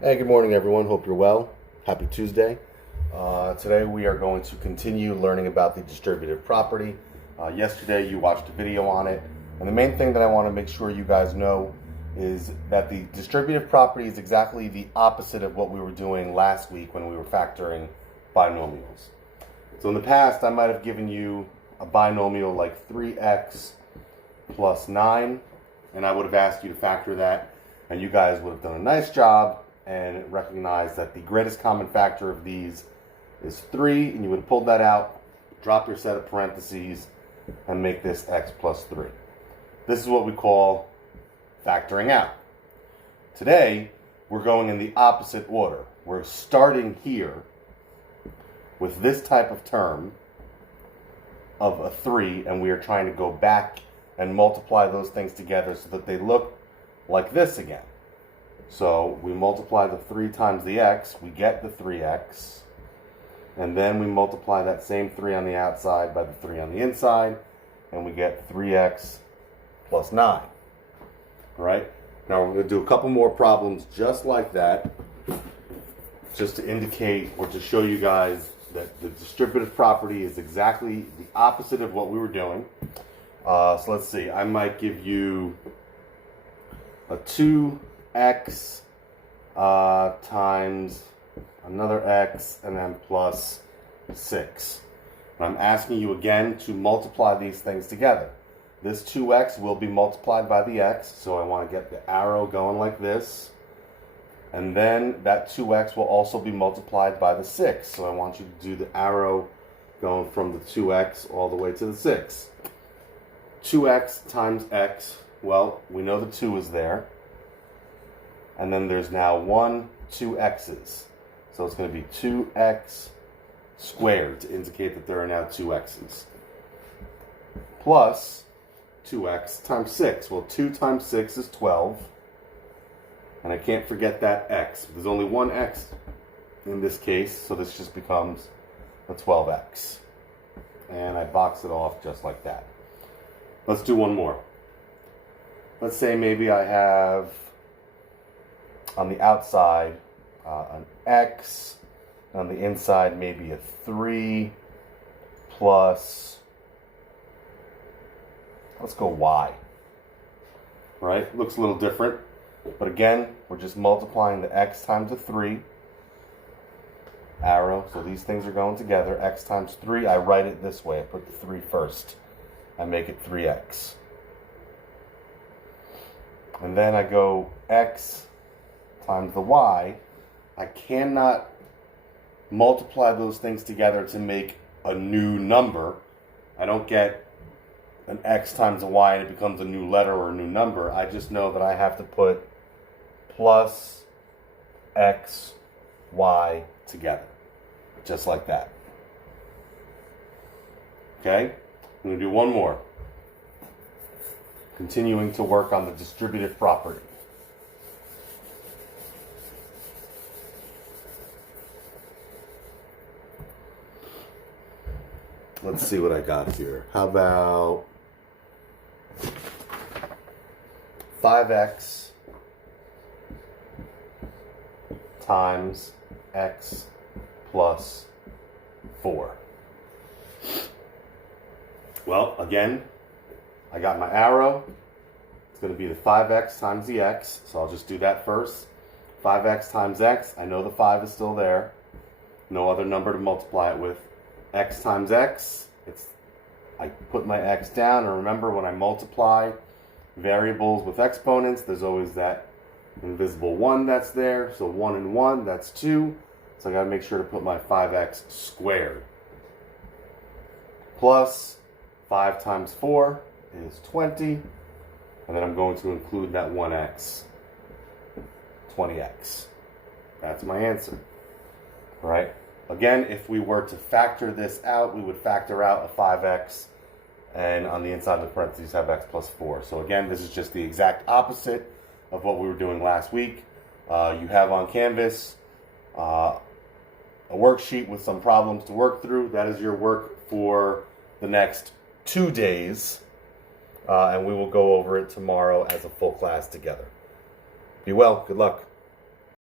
Hey, good morning, everyone. Hope you're well. Happy Tuesday. Today we are going to continue learning about the distributive property. Yesterday you watched a video on it, and the main thing that I want to make sure you guys know is that the distributive property is exactly the opposite of what we were doing last week when we were factoring binomials. So in the past, I might have given you a binomial like 3x plus 9, and I would have asked you to factor that, and you guys would have done a nice job and recognize that the greatest common factor of these is 3, and you would have pulled that out, drop your set of parentheses, and make this x plus 3. This is what we call factoring out. Today, we're going in the opposite order. We're starting here with this type of term of a 3, and we are trying to go back and multiply those things together so that they look like this again. So we multiply the 3 times the x, we get the 3x, and then we multiply that same 3 on the outside by the 3 on the inside, and we get 3x plus 9. All right? Now we're going to do a couple more problems just like that, just to indicate or to show you guys that the distributive property is exactly the opposite of what we were doing. So let's see, I might give you a 2x times another x and then plus 6. I'm asking you again to multiply these things together. This 2x will be multiplied by the x, so I want to get the arrow going like this. And then that 2x will also be multiplied by the 6, so I want you to do the arrow going from the 2x all the way to the 6. 2x times x, well, we know the 2 is there. And then there's now 2 x's. So it's going to be 2x squared to indicate that there are now 2 x's. Plus 2x times 6. Well, 2 times 6 is 12. And I can't forget that x. There's only one x in this case, so this just becomes a 12x. And I box it off just like that. Let's do one more. Let's say maybe I have on the outside an x, on the inside maybe a 3 plus, let's go y. Right? Looks a little different, but again, we're just multiplying the x times a 3, arrow, so these things are going together. X times 3, I write it this way. I put the 3 first. I make it 3x. And then I go x times the y. I cannot multiply those things together to make a new number. I don't get an x times a y and it becomes a new letter or a new number. I just know that I have to put plus x, y together. Just like that. Okay? I'm going to do one more. Continuing to work on the distributive property. Let's see what I got here. How about 5x times x plus 4. Well, again, I got my arrow. It's going to be the 5x times the x, so I'll just do that first. 5x times x, I know the 5 is still there. No other number to multiply it with. X times x, I put my x down, and remember when I multiply variables with exponents, there's always that invisible 1 that's there. So 1 and 1, that's 2. So I got to make sure to put my 5x squared. Plus 5 times 4 is 20. And then I'm going to include that 1x. 20x. That's my answer. All right? Again, if we were to factor this out, we would factor out a 5x. And on the inside of the parentheses have x plus 4. So again, this is just the exact opposite of what we were doing last week. You have on Canvas a worksheet with some problems to work through. That is your work for the next 2 days. And we will go over it tomorrow as a full class together. Be well. Good luck.